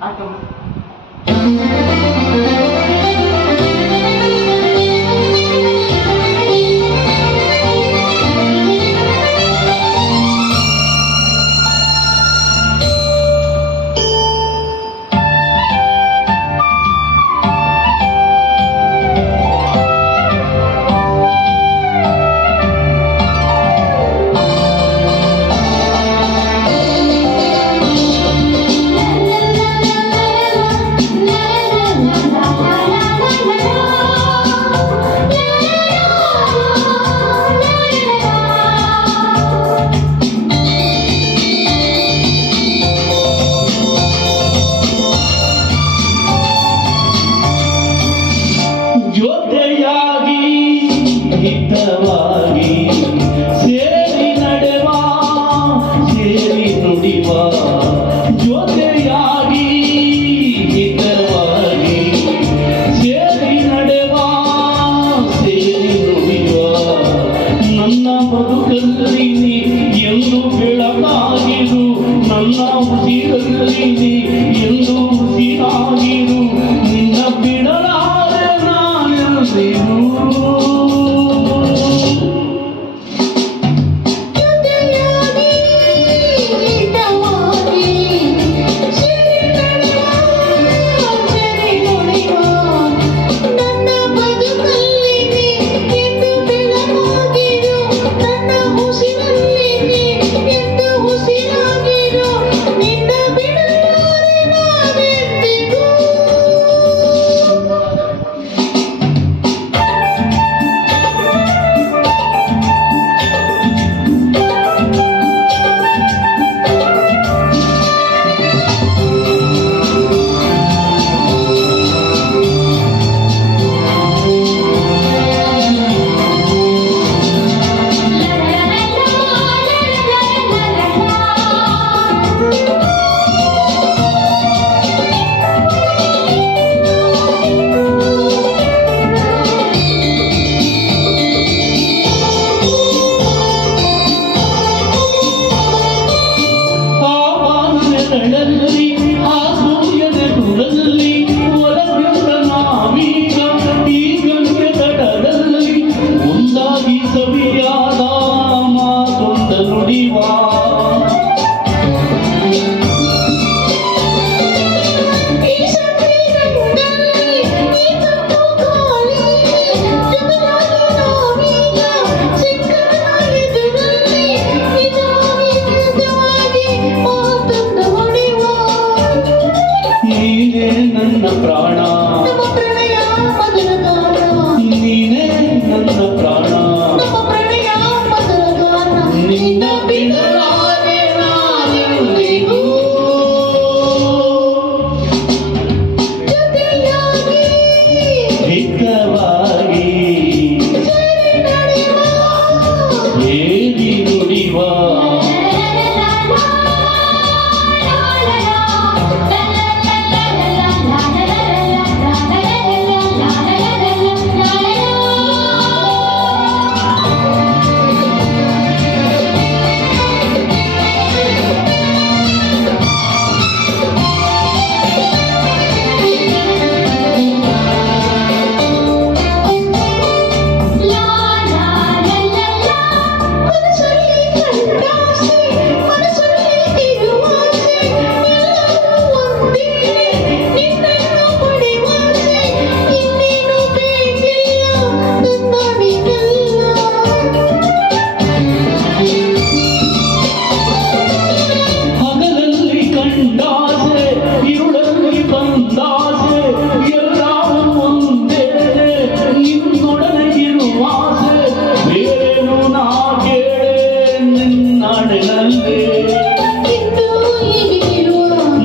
ಆಯ್ತು. ಜೊತೆಯಾಗಿ ಹಿತವಾಗಿ ಸೇರಿ ನಡೆವ ಸೇರಿ ನುಡಿವ ಜೊತೆಯಾಗಿ ಹಿತವಾಗಿ ಸೇರಿ ನಡೆವ ಸೇರಿ ನುಡಿವ ನನ್ನ ಬದುಕಲ್ಲಿ ಎಂದು ಬೆಳಕಾಗಿರು ನನ್ನ ಉಸಿರಲ್ಲಿ ಎಂದು ಉಸಿರಾಗಿರು ನಿನ್ನ ಬಿಡಲಾರೆ ನಾನೆಂದಿರು ಆ ಸೂರ್ಯನ ಗುಣದಲ್ಲಿ ಒಲವಿಂದ ನಾವೀಗ ಈ ಗಂಗೆ ತಟದಲ್ಲಿ ಒಂದಾಗಿ ಸವಿಯಾದ ಮಾತೊಂದ ನುಡಿವ ನನ್ನ ಪ್ರಾಣ ನೀನೇ ನನ್ನ ಪ್ರಾಣ ನಿನ್ನ ಬಿಡಲಾರೆ ನಾನೆಂದಿಗೂ ಹಿತವಾಗಿ ಏರಿ ನುಡಿವ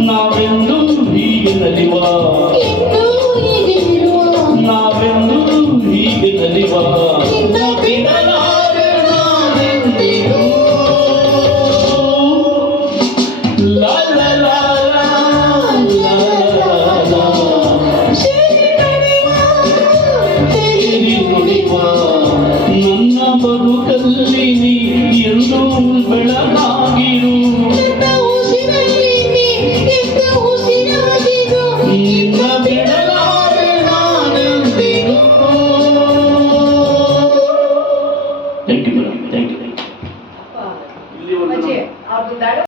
ನಾವೆಂದು ಹೀಗೆ ನಲಿವ ನಾವೆಂದು ಹೀಗೆ ನಲಿವ ಲಾ ಲಾ ಲಾ ಲಾ ಲಾ ಸೇರಿ ನುಡಿವ ನನ್ನ ಬದುಕಲ್ಲಿ ನೀ ಎಂದು ಬೆಳಕಾಗಿರು ಉಸಿರಲ್ಲಿ ಥ್ಯಾಂಕ್ ಯು ಅಜ್ಜಿ ಅವ್ರದ್ದು